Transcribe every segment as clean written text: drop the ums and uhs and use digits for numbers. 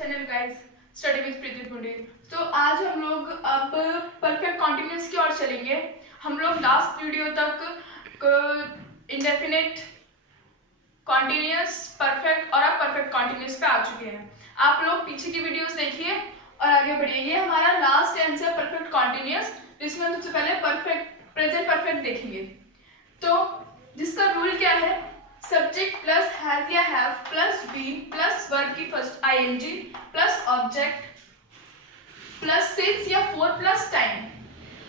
Channel guys study with प्रीति पुंडीर। तो आज हम लोग अब परफेक्ट कॉन्टिन्यूअस की ओर चलेंगे। हम लोग लास्ट वीडियो तक इंडेफिनिट, कॉन्टिन्यूअस, परफेक्ट और अब परफेक्ट कॉन्टिन्यूअस पे आ चुके हैं। आप लोग पीछे की वीडियोस देखिए और आगे बढ़िए। ये हमारा लास्ट टेंस है परफेक्ट कॉन्टिन्यूअस, जिसमें हम सबसे पहले परफेक्ट प्रेजेंट परफेक्ट देखेंगे। तो जिसका रूल क्या है, सब्जेक्ट प्लस हैज या have plus been plus verb की first ING plus object plus since या फॉर प्लस टाइम।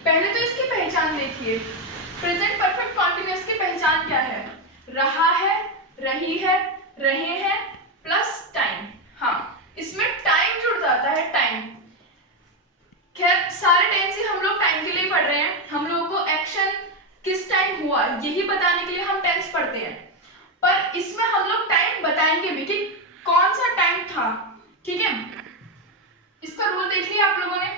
पहले तो इसकी पहचान देखिए। प्रेजेंट परफेक्ट कॉन्टिन्यूअस की पहचान क्या है? रहा है, रही है, रहे हैं प्लस टाइम। हाँ, इसमें टाइम जुड़ जाता है, टाइम। खैर सारे टेंस ही हम लोग टाइम के लिए पढ़ रहे हैं। हम लोगों को एक्शन किस टाइम हुआ यही बताने के लिए हम टेंस पढ़ते हैं, पर इसमें हम लोग टाइम बताएंगे भी कि कौन सा टाइम था। ठीक है, इसका रूल देख लिया आप लोगों ने।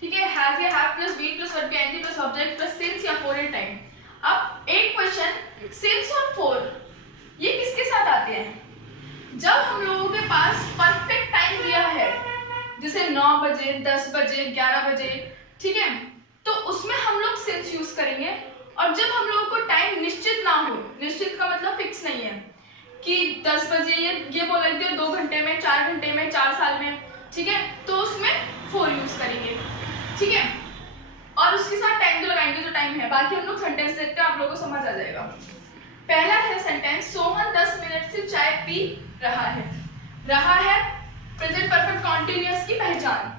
ठीक है, हैज या have plus been plus verb की ING plus object plus since या फॉर ए टाइम। अब एक क्वेश्चन, सिंस और फॉर ये किसके साथ आते हैं? जब हम लोगों के पास परफेक्ट टाइम दिया है, जैसे 9 बजे, 10 बजे, 11 बजे, ठीक है, तो उसमें हम लोग सिंस यूज करेंगे। और जब हम लोगों को टाइम निश्चित ना हो, निश्चित का मतलब फिक्स नहीं है कि 10 बजे ये बोल दिया 2 घंटे में, 4 घंटे में, 4 साल में, ठीक है, तो उसमें फॉर यूज करेंगे। ठीक है, और उसके साथ टाइम तो लगाएंगे जो टाइम है। बाकी हम लोग सेंटेंस देखते हैं, आप लोगों को समझ आ जाएगा। पहला है सेंटेंस, सोहन 10 मिनट से चाय पी रहा है। रहा है प्रेजेंट परफेक्ट कॉन्टिन्यूअस की पहचान।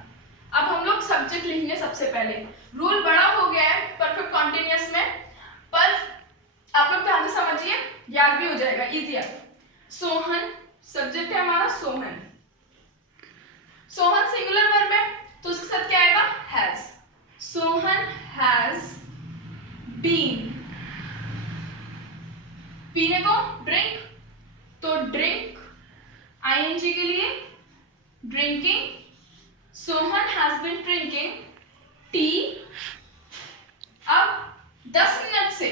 अब हम लोग सब्जेक्ट लिखेंगे सबसे पहले। रूल बड़ा हो गया है परफेक्ट कॉन्टिन्यूअस में, पर आप लोग ध्यान से समझिए, याद भी हो जाएगा, इजी है। सोहन सब्जेक्ट है हमारा, सोहन। सोहन सिंगुलर वर्ब है तो उसके साथ क्या आएगा? हैज। Sohan has been. पीने को ड्रिंक, तो ड्रिंक आईएनजी के लिए drinking. Sohan has been drinking tea. अब 10 मिनट से,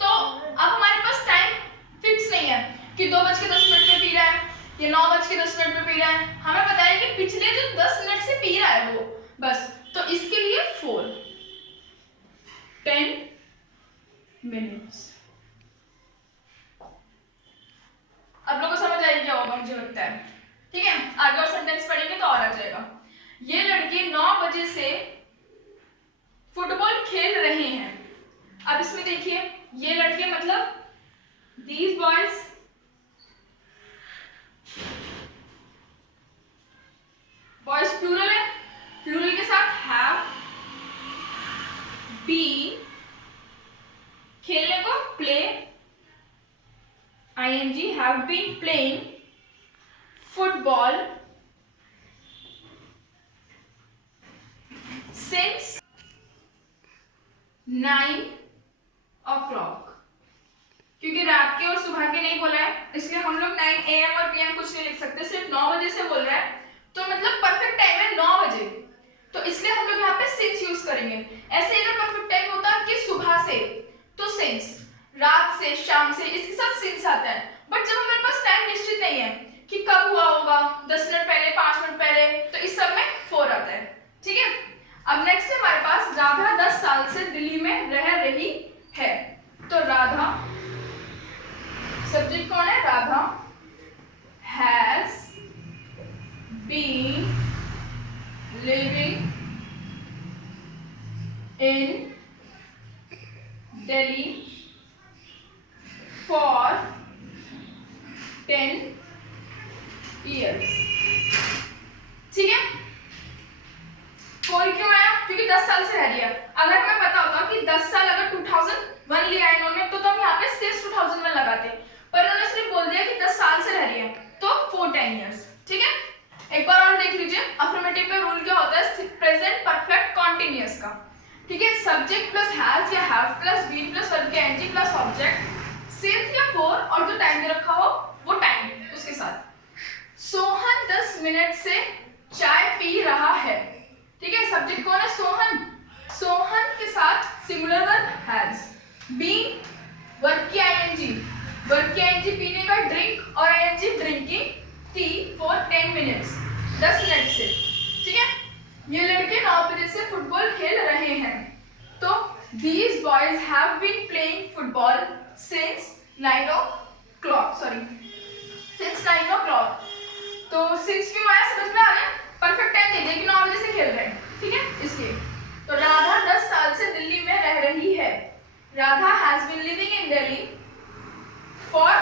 तो अब हमारे पास टाइम फिक्स नहीं है कि 2:10 में पी रहा है या 9:10 में पी रहा है। हमें पता है कि पिछले जो 10 मिनट से पी रहा है वो बस, तो इसके लिए 10 मिनट्स। अब लोगों को समझ आएगी क्या होगा, मुझे लगता है। ठीक है, आगे और सेंटेंस पढ़ेंगे तो और आ जाएगा। ये लड़के 9 बजे से फुटबॉल खेल रहे हैं। अब इसमें देखिए, ये लड़के मतलब these boys, बॉयज प्लूरल है, प्लूरल के साथ have, been, खेलने को play, ing, have been playing football since 9 o'clock। क्योंकि रात के और सुबह के नहीं बोला है, इसलिए हम लोग 9 AM और PM कुछ नहीं लिख सकते, सिर्फ 9 बजे से बोल रहा है, तो मतलब परफेक्ट टाइम है 9 बजे, तो इसलिए हम लोग यहाँ पे सिंस यूज करेंगे। ऐसे अगर परफेक्ट टाइम होता कि सुबह से, तो सिंस, रात से, शाम से, इसके साथ सिंस आता है। बट जब हमारे पास टाइम निश्चित नहीं है कि कब हुआ होगा, 10 मिनट पहले, 5 मिनट पहले, तो इस सब में फॉर आता है। ठीक है, अब नेक्स्ट है हमारे पास, राधा 10 साल से दिल्ली में रह रही है। तो राधा सब्जेक्ट कौन है? Radha has been living in Delhi for 10 years। ठीक है, फॉर क्यों आया? क्योंकि 10 साल से रह रही है। अगर हमें पता होता कि 10 साल अगर 2001 लिया है इन्होंने, तो हम यहाँ पे सिंस 2001 लगाते, पर इन्होंने सिर्फ बोल दिया कि 10 साल से रह रही है, तो फॉर 10 years। ठीक है, एक बार और देख लीजिए, अफर्मेटिव में रूल क्या होता है प्रेजेंट परफेक्ट कॉन्टिन्यूअस का। ठीक है, सब्जेक्ट प्लस हैज या have plus been plus verb की आईएनजी प्लस ऑब्जेक्ट सिंस या फॉर, और जो टाइम दे रखा हो वो टाइम उसके साथ। सोहन 10 मिनट से चाय पी रहा है। ठीक है, सब्जेक्ट कौन है? सोहन। सोहन के साथ singular verb has, been verb की आईएनजी, वर्ब की आईएनजी पीने का ड्रिंक और ING drinking, tea for 10 minutes. 10 minute से, ठीक है। ये लड़के 9 बजे से फुटबॉल खेल रहे हैं। तो these boys have been playing football since 9 o'clock, since 9 o'clock। तो since क्यों आया समझ में आ गया, परफेक्ट टाइम दे दिया कि 9 बजे से खेल रहे हैं, ठीक है, इसलिए। तो राधा 10 साल से दिल्ली में रह रही है। Radha has been living in Delhi for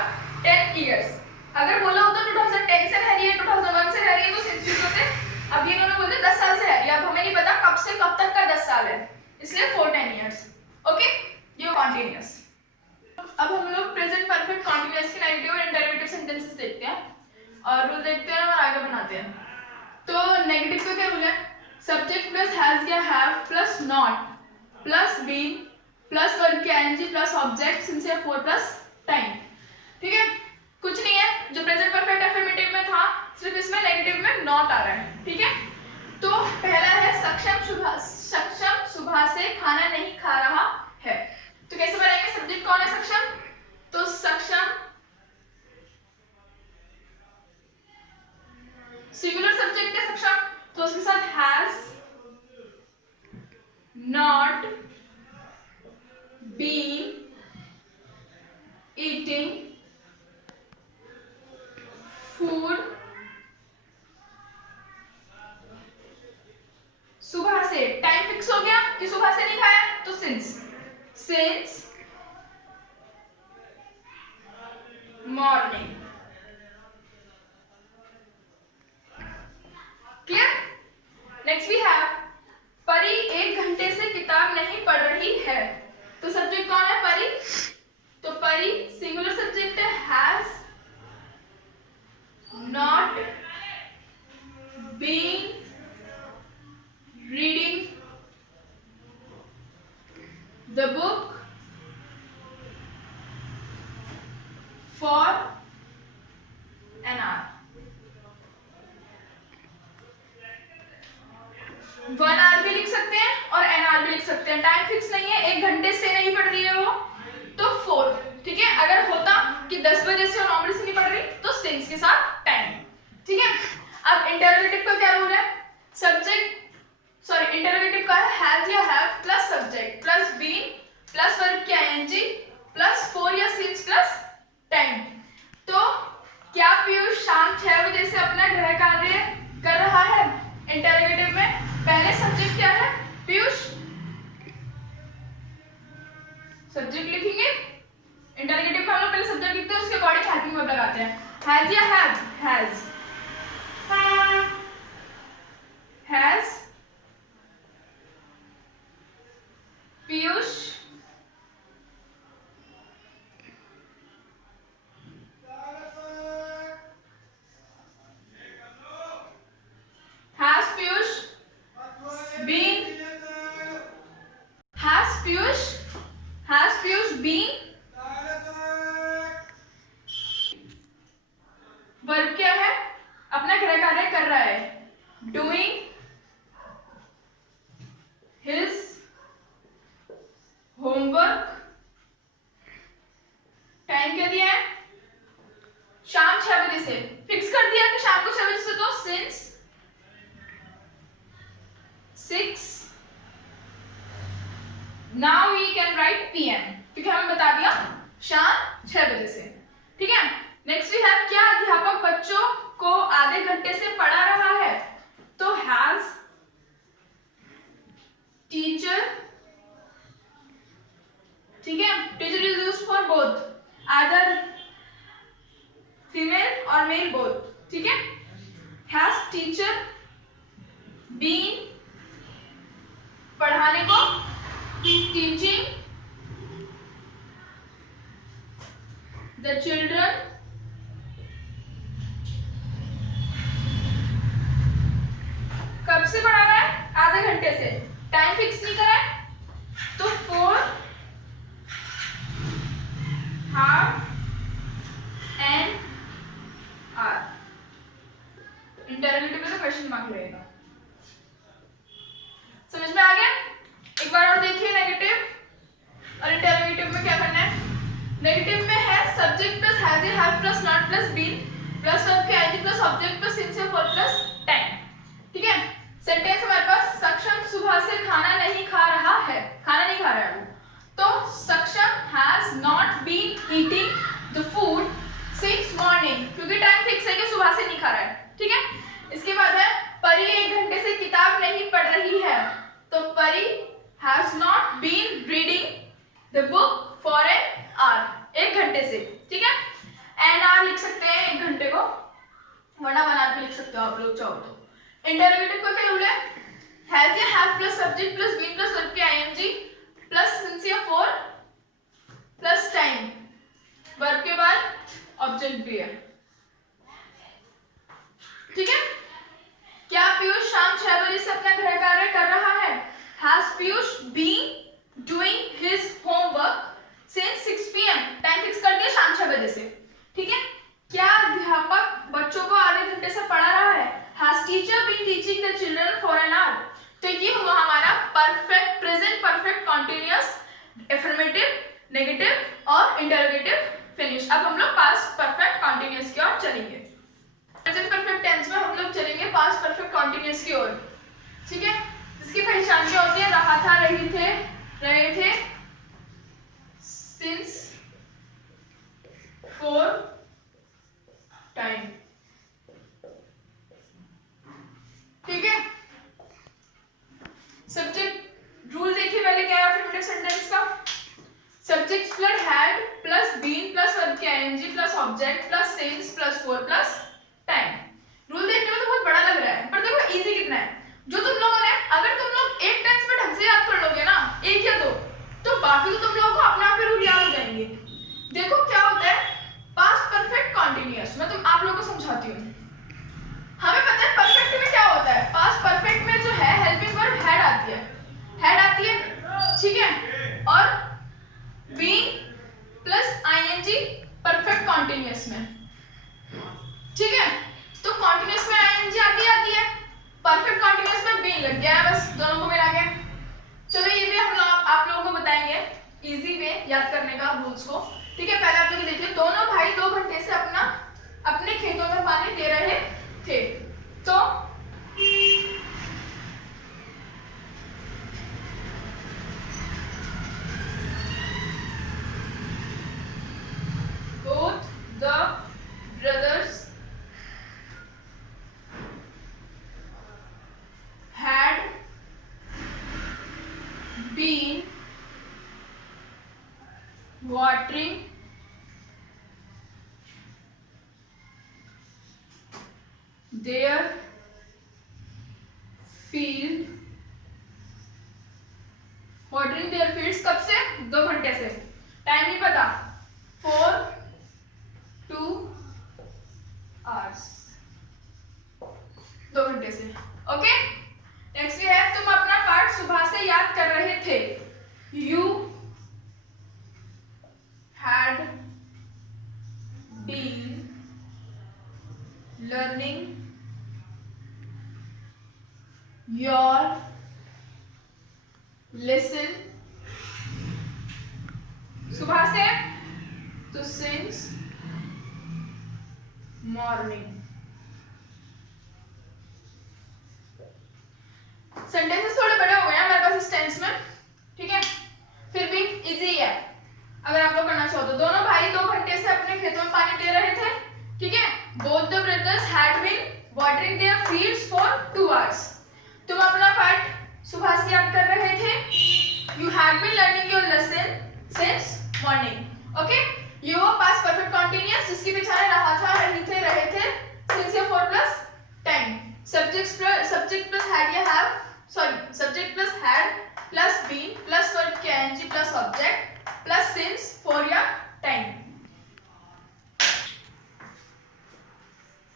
10 years। अगर बोला होता 2010 से रह रही है, 2001 से रह रही है तो सिंस यूज होते। अब ये इन्होंने बोलते 10 साल से रह रही है। अब हमें नहीं पता कब से कब तक का 10 साल है, इसलिए 10 years। ओके, ये कॉन्टिन्यूअस। अब हम लोग प्रेजेंट परफेक्ट कॉन्टिन्यूअस के नेगेटिव और इंटरोगेटिव सेंटेंसेस देखते हैं और रूल देखते हैं और आगे बनाते हैं। तो नेगेटिव का क्या रूल है? सब्जेक्ट प्लस हैज या have plus not plus been plus verb के ING plus object since for plus time, ठीक है। कुछ नहीं है, जो प्रेजेंट परफेक्ट अफर्मेटिव में था सिर्फ इसमें नेगेटिव में नॉट आ रहा है, ठीक है। तो पहला है सक्षम सुबह से खाना नहीं खा रहा है। तो कैसे बनाएंगे? सब्जेक्ट कौन है? सक्षम। तो सक्षम सिंगुलर सब्जेक्ट है सक्षम, तो उसके साथ has not been eating food सुबह से। टाइम फिक्स हो गया कि सुबह से नहीं खाया, तो since morning. Clear? Next we have Pari 1 घंटे से किताब नहीं पढ़ रही है। तो सब्जेक्ट कौन है? परी। तो परी सिंगुलर सब्जेक्ट है, has not been reading the book for an hour। 1 hour भी लिख सकते हैं और an hour भी लिख सकते हैं। टाइम फिक्स नहीं है, 1 घंटे से नहीं पढ़ रही है वो, तो 4, ठीक है। अगर होता कि 10 बजे से और 9 बजे से नहीं पढ़ रही तो सिंस के साथ टाइम, ठीक है। अब इंटरोगेटिव का क्या रूल है? इंटरोगेटिव का है हैज या have plus subject plus been plus verb की आईएनजी प्लस 4 या सिंस प्लस टाइम। तो क्या पीयूष शाम 6 बजे से अपना गृह कार्य कर रहा है? इंटरोगेटिव में पहले सब्जेक्ट क्या है? पीयूष। सब्जेक्ट लिखेंगे, इंटरोगेटिव में हम लोग पहले सब्जेक्ट लिखते हैं, उसके अकॉर्डिंग हेल्पिंग वर्ब लगाते हैं। हैज या have? Has Piyush Piyush been verb क्या है? अपना गृह कार्य कर रहा है, doing his homework। टाइम क्या दिया है? शाम 6 बजे से। फिक्स कर दिया कि शाम को 6 बजे से, तो since 6 now we can write PM, क्योंकि हमें बता दिया शाम 6 बजे से, ठीक है। नेक्स्ट वी हैव क्या अध्यापक बच्चों को आधे घंटे से पढ़ा रहा है? तो हैज टीचर, ठीक है। Teacher is used for both, either female और मेल बोथ, ठीक है। हैज टीचर बीन पढ़ाने को, टीचिंग द चिल्ड्रन कब से पढ़ा रहा है? आधे घंटे से। टाइम फिक्स नहीं करा है, तो 4 हाफ एन आवर। इंटरोगेटिव में तो क्वेश्चन मार्क रहेगा। समझ में आ गया? एक बार और देखिए नेगेटिव और इंटरोगेटिव में क्या करना है। नेगेटिव में है सब्जेक्ट प्लस हैज या have plus not plus been plus verb के ID plus object plus since या फॉर प्लस टाइम। ठीक है। इसके बाद है परी 1 घंटे से किताब नहीं पढ़ रही है, तो Pari has not been reading the book for an hour, 1 घंटे से, ठीक है। एन आवर लिख सकते हैं 1 घंटे को, वरना 1 आवर भी लिख सकते हो आप लोग चाहो तो। इंटरोगेटिव का क्या रूल है, हैज या have plus subject plus been plus verb के आईएनजी प्लस सिंस या फॉर प्लस टाइम, वर्ब के बाद ऑब्जेक्ट भी है, ठीक है। क्या पीयूष शाम 6 बजे से अपना गृह कार्य कर रहा है, has Piyush been doing his homework since 6 PM, time fix कर दिया शाम 6 बजे से, ठीक है। क्या अध्यापक बच्चों को आधे घंटे से पढ़ा रहा है, has teacher been teaching the children for an hour, तो ये हुआ हमारा perfect present perfect continuous affirmative negative और इंटरोगेटिव फिनिश। अब हम लोग पास्ट परफेक्ट कॉन्टिन्यूअस की ओर चलेंगे। प्रेजेंट परफेक्ट टेंस में हम लोग चलेंगे पास्ट परफेक्ट कॉन्टिन्यूअस की ओर, ठीक है। इसकी पहचान क्या होती है, रहा था, रही थे, रहे थे, सिंस, फॉर, टाइम, ठीक है। सब्जेक्ट रूल देखिए पहले क्या है अफर्मेटिव सेंटेंस का, subject plus had plus been plus verb के ING plus object plus since plus for plus time. Rule देखने में तो बहुत बड़ा लग रहा है, पर देखो इजी कितना है। जो तुम लोगों ने, अगर तुम लोग एक टेंस में ढंग से याद कर लोगे ना, एक या दो, तो बाकी तो तुम लोगों को अपने आप ही रूल याद हो जाएंगे। देखो क्या होता है पास्ट परफेक्ट कॉन्टिन्यूअस, मैं तुम आप लोगों को समझाती हूँ। हमें पता है परफेक्ट में क्या होता है, पास्ट परफेक्ट में जो है हेल्पिंग वर्ब हैड आती है, हैड आती है, ठीक है। और being plus ING perfect continuous में, ठीक है। तो कॉन्टिन्यूअस में आईएनजी आती है, परफेक्ट कॉन्टिन्यूअस में बीइंग लग गया है, बस दोनों को मिला के। चलो ये भी हम लोग आप लोगों को बताएंगे इजी वे याद करने का रूल्स को, ठीक है। पहले आप लोग देखिए, दोनों भाई 2 घंटे से अपने खेतों में पानी दे रहे थे, तो both the brothers had been watering their field, watering their fields कब से, 2 घंटे से, टाइम नहीं पता, 4 2 hours, 2 घंटे से, ओके। नेक्स्ट है तुम अपना पाठ सुबह से याद कर रहे थे, you had been learning your lesson, सुबह से तो सिंस मॉर्निंग। सेंटेंसेस थोड़े बड़े हो गए हैं हमारे पास इस टेंस में, ठीक है, फिर भी इजी है अगर आप लोग करना चाहो तो। दोनों भाई 2 घंटे से अपने खेतों में पानी दे रहे थे, ठीक है। Both the brothers had been watering their fields for 2 hours, तुम अपना पाठ सुबह से याद कर रहे थे, you had been learning your lesson since morning, okay. ये वो पास्ट परफेक्ट कंटीन्यूअस जिसकी पहचान रहा था, रहे थे, सिंस या for plus time, subject plus had या have, sorry subject plus had plus been plus verb के ING plus object plus since for या टाइम।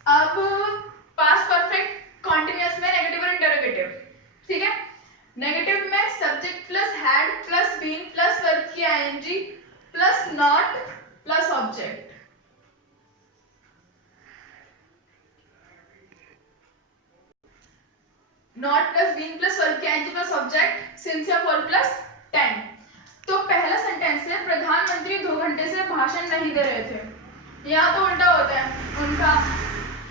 अब पास्ट परफेक्ट कंटीन्यूअस में नेगेटिव और इंटरोगेटिव, ठीक है। नेगेटिव में subject plus had plus been plus verb की ING plus not plus object, not plus been plus verb की आईएनजी प्लस ऑब्जेक्ट सिंस या फॉर प्लस टाइम। तो पहला सेंटेंस है प्रधानमंत्री 2 घंटे से भाषण नहीं दे रहे थे, यहाँ तो उल्टा होता है उनका,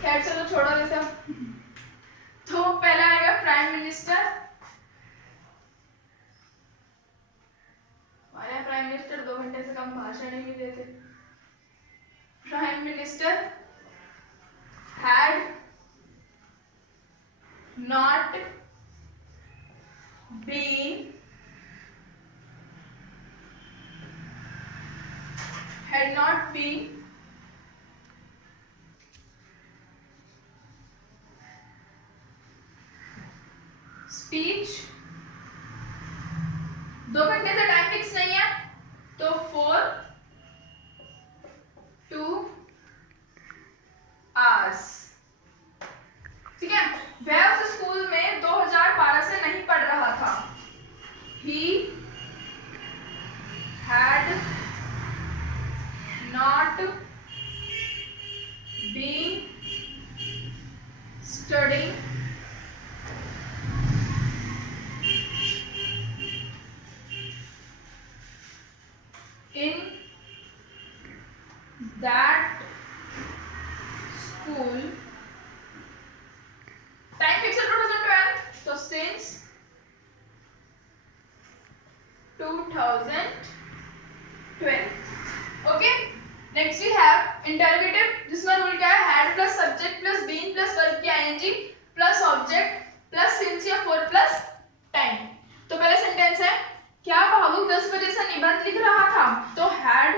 खैर चलो छोड़ो ये सब। तो पहला आएगा प्राइम मिनिस्टर, हमारे प्राइम मिनिस्टर 2 घंटे से कम भाषण ही नहीं देते। Prime minister had not been speech, 2 घंटे से टाइम फिक्स नहीं है तो 4 2 hours, ठीक है। वह उस स्कूल में 2012 से नहीं पढ़ रहा था। He had not been studying in that school, time fix है 2012, तो since 2012, okay. Next we have interrogative, जिसमें रूल क्या है, had plus subject plus been plus verb की ING plus object plus since या फॉर प्लस टाइम। तो पहले sentence है, क्या भावुक 10 बजे से निबंध लिख रहा था, तो had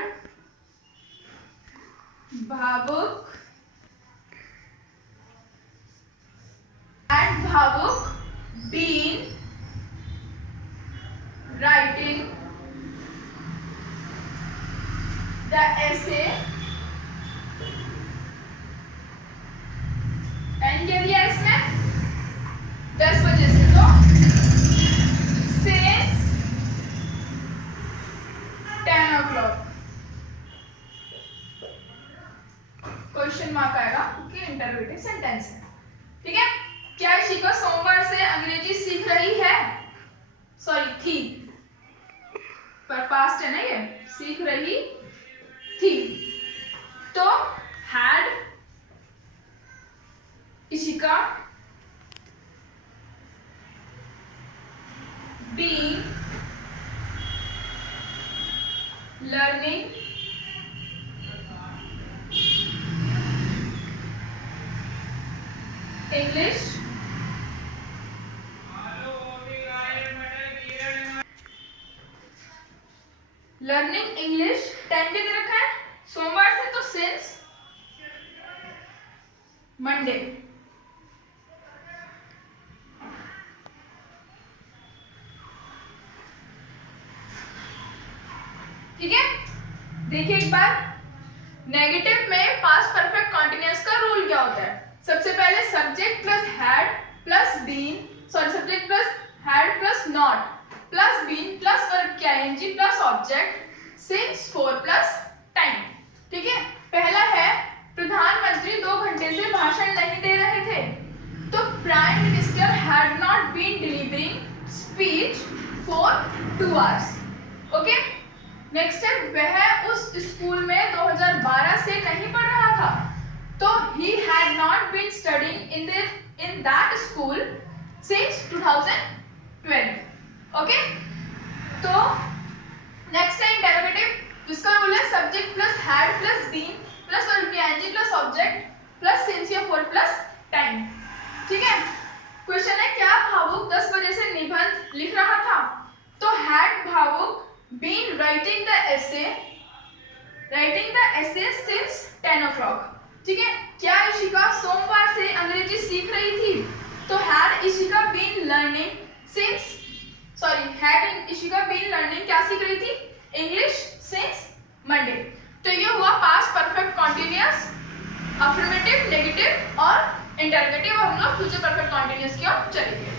Bhavuk been writing the essay, time क्या दिया इसमें 10 बजे से, तो since 10 o'clock, क्वेश्चन मार्क आएगा क्योंकि इंटरोगेटिव सेंटेंस है, ठीक है। क्या शिखा सोमवार से अंग्रेजी सीख रही है, सॉरी थी, पर पास्ट है ना, ये सीख रही थी, तो had Ishika been learning English time के दे रखा है सोमवार से, तो सिंस मंडे, ठीक है। देखिए एक बार, नेगेटिव में पास्ट परफेक्ट कॉन्टिन्यूअस का रूल क्या होता है। सबसे पहले subject plus had plus been, sorry subject plus had plus not plus been plus verb की ING plus object since 4 plus time, ठीक है। पहला है, प्रधानमंत्री 2 घंटे से भाषण नहीं दे रहे थे, तो prime minister had not been delivering speech for 2 hours, okay. Next है, वह उस स्कूल में 2012 से नहीं पढ़ रहा था, तो he had not been studying in that school since 2012, okay. तो नेक्स्ट है इंटरोगेटिव, जिसका रूल है subject plus had plus been plus verb की ING plus object plus since या फॉर प्लस टाइम, ठीक है। क्वेश्चन है, क्या भावुक 10 बजे से निबंध लिख रहा था, तो हैड भावुक been writing the essay since 10 o'clock, ठीक है। क्या इशिका सोमवार से अंग्रेजी सीख रही थी, तो had इशिका been learning क्या सीख रही थी, इंग्लिश since Monday। तो ये हुआ past perfect continuous, affirmative, negative और इंटरोगेटिव। हम लोग फ्यूचर परफेक्ट कॉन्टिन्यूअस की ओर चलेंगे,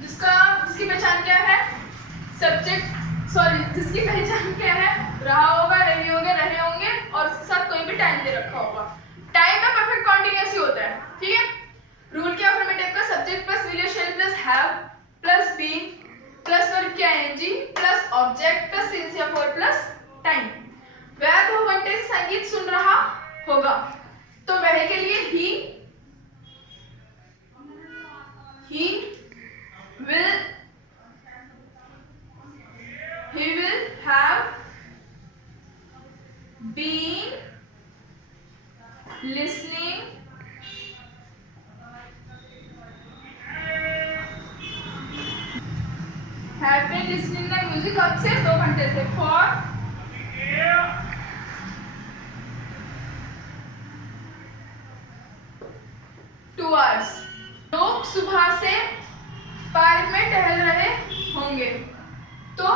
जिसकी पहचान क्या है, जिसकी पहचान क्या है, रहा होगा, रहे होंगे, और उसके साथ कोई भी टाइम दे रखा होगा। टाइम में परफेक्ट कॉन्टिन्यूअस ही होता है, ठीक है। रूल क्या अफर्मेटिव का, subject plus will shall plus have plus been plus verb की ING plus object plus since या फॉर प्लस टाइम। वह 2 घंटे से संगीत सुन रहा होगा, तो वह के लिए he will have been listening have been listening the music कब से? 2 घंटे से। For 2 hours. लोग सुबह से पार्क में टहल रहे होंगे, तो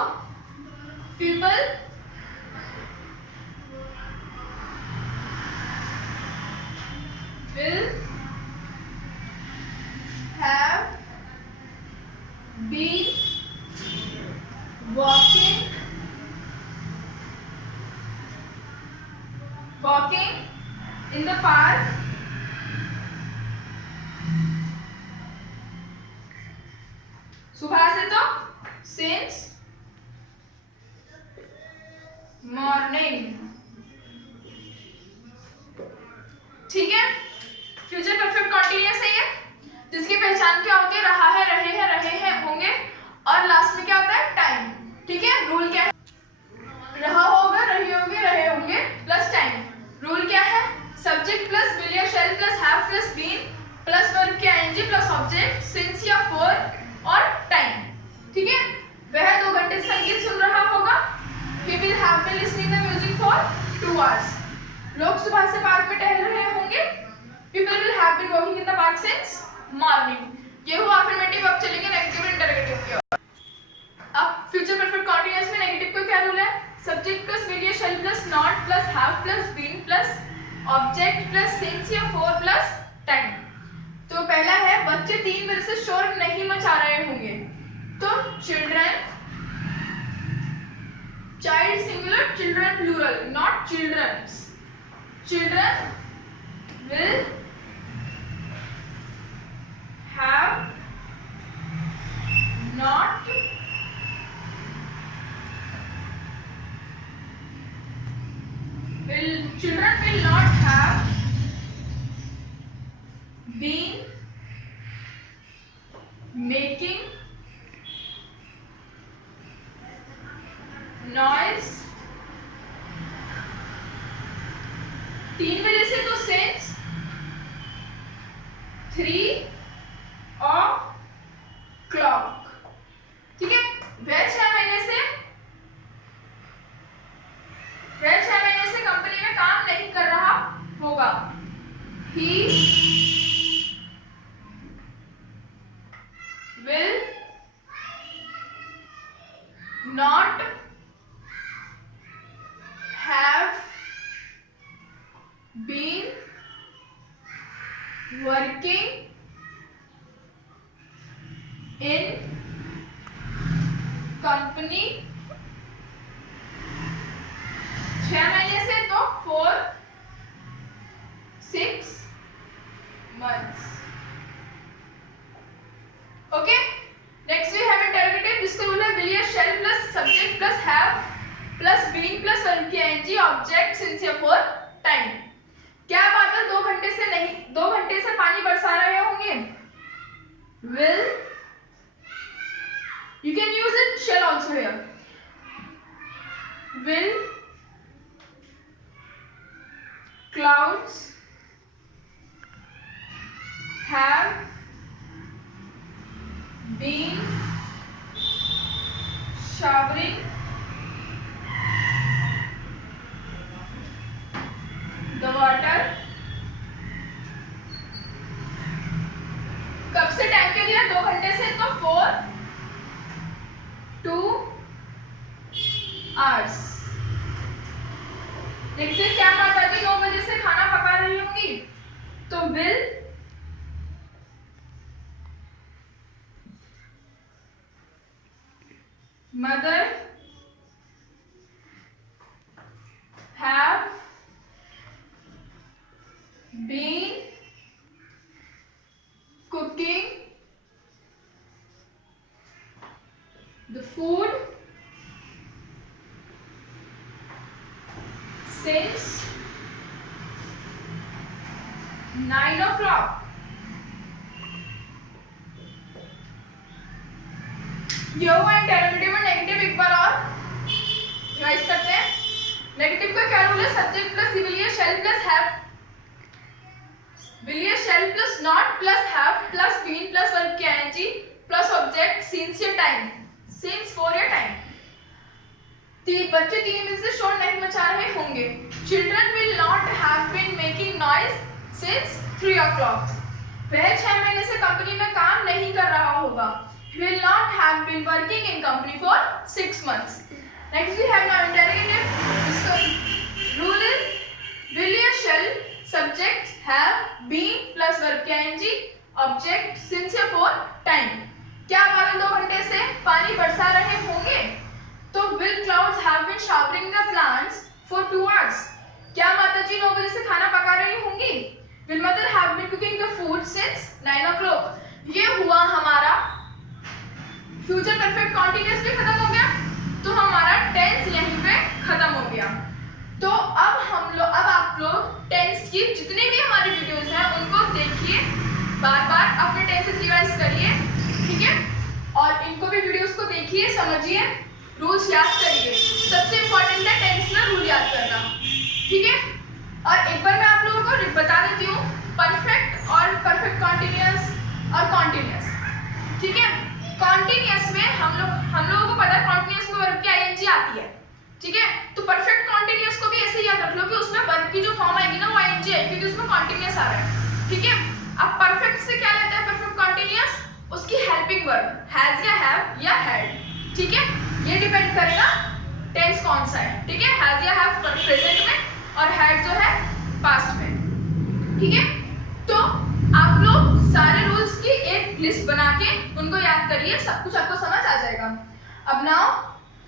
people will have been walking in the park सुबह से, तो since morning। ठीक है, फ्यूचर परफेक्ट कॉन्टिन्यूअस है ये, जिसकी पहचान क्या होती है? रहा है, रहे हैं, होंगे, और लास्ट में क्या होता है? टाइम। ठीक है, रूल क्या है? रहा होगा, रही होगी, रहे होंगे प्लस टाइम। रूल क्या है? सब्जेक्ट प्लस विल या shall plus have plus been plus verb के आईएनजी प्लस ऑब्जेक्ट सिंस या फॉर और टाइम। ठीक है, वह 2 घंटे संगीत सुन रहा होगा। He will have been listening the music for 2 hours। लोग सुबह से पार्क में टहल रहे होंगे। People will have been walking in the park since morning। ये हुआ अफर्मेटिव। अब चलेंगे नेगेटिव और इंटरोगेटिव की ओर। अब फ्यूचर परफेक्ट कॉन्टिन्यूअस में नेगेटिव को क्या रूल है? सब्जेक्ट प्लस विल या shall plus not plus have plus been plus object plus since या फॉर प्लस टाइम। तो पहला है, बच्चे 3 बजे से शोर नहीं मचा रहे होंगे, तो children, child singular, children plural, not childrens. Children will have not children will not have been making noise 3 बजे से, तो since 3 o'clock। ठीक है, वह 6 महीने से कंपनी में काम नहीं कर रहा होगा। He will not have been working in company 6 महीने से, तो 4 6 months। Okay, next we have interrogative, जिसका रूल है विल या shall plus subject plus have plus being plus verb की आईएनजी ऑब्जेक्ट सिंस या फॉर टाइम। क्या बादल 2 घंटे से नहीं, 2 घंटे से पानी बरसा रहे होंगे? Will, you can use it shall also here। Will clouds have been showering the water? कब से टाइम के दिया? 2 घंटे से, तो 4 2 hours। देखते क्या बात आती? 9 बजे से खाना पका रही होंगी, तो will mother have been cooking the food since 9 o'clock। ये हुआ इंटरोगेटिव और नेगेटिव। एक बार और रिवाइज करते हैं। नेगेटिव का क्या रूल है? सब्जेक्ट प्लस विल या शैल प्लस हैव, विल या shall plus not plus have plus been plus verb की आईएनजी प्लस ऑब्जेक्ट सिंस या time. Since for your time. बच्चे 3 मिनट से शोर नहीं मचा रहे होंगे। Children will not have been making noise since 3 o'clock। वह 6 महीने से कंपनी में काम नहीं कर रहा होगा। Will not have been working in company for 6 months। Next we have now interrogative. Rule is will या shall subject have been plus verb के ing object since या for time। क्या बादल 2 घंटे से पानी बरसा रहे होंगे? तो will clouds have been showering the plants for 2 hours। क्या माताजी 9 बजे से खाना पका रही होंगी? Will mother have been cooking the food since 9 o'clock। ये हुआ हमारा फ्यूचर परफेक्ट कॉन्टिन्यूअस भी खत्म हो गया, तो हमारा टेंस यहीं पे खत्म हो गया। तो अब आप लोग टेंस की जितनी भी हमारी वीडियोस हैं उनको देखिए, बार बार अपने टेंसेस रिवाइज करिए, ठीक है, और इनको भी वीडियोस को देखिए, समझिए, रूल्स याद करिए। सबसे इंपॉर्टेंट है टेंस में रूल याद करना, ठीक है। और एक बार मैं आप लोगों को बता देती हूँ परफेक्ट और परफेक्ट कॉन्टिन्यूअस और कॉन्टिन्यूअस, ठीक है। कॉन्टिन्यूअस में हम लोगों को पता है कॉन्टिन्यूअस में वर्ब की आईएनजी आती है, ठीक है। तो परफेक्ट कॉन्टिन्यूअस को भी ऐसे याद रख लो कि उसमें वर्ब की जो फॉर्म आएगी ना वो आईएनजी आएगी, क्योंकि उसमें कॉन्टिन्यूअस आ रहा है, ठीक है। अब परफेक्ट से क्या लेता है परफेक्ट कॉन्टिन्यूअस? उसकी हेल्पिंग वर्ब हैज या हैव या हैड, ठीक है। ये डिपेंड करेगा टेंस कौन सा है, ठीक है। हैज या हैव प्रेजेंट में और हैड जो है पास्ट में, ठीक है। तो आप लोग सारे रूल्स की एक लिस्ट बना के उनको याद करिए, सब कुछ आपको समझ आ जाएगा। अब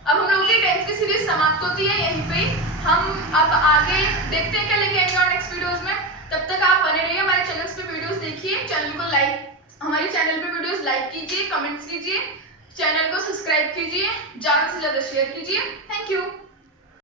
हम लोगों की टेंस की सीरीज समाप्त होती है यहीं पे। हम अब आगे देखते हैं क्या लेके आएंगे और नेक्स्ट वीडियोस में। तब तक आप बने रहिए हमारे चैनल्स पे, वीडियोस देखिए, चैनल को हमारे चैनल पे वीडियोस लाइक कीजिए, कमेंट्स कीजिए, चैनल को सब्सक्राइब कीजिए, ज़्यादा से ज़्यादा शेयर कीजिए। Thank you.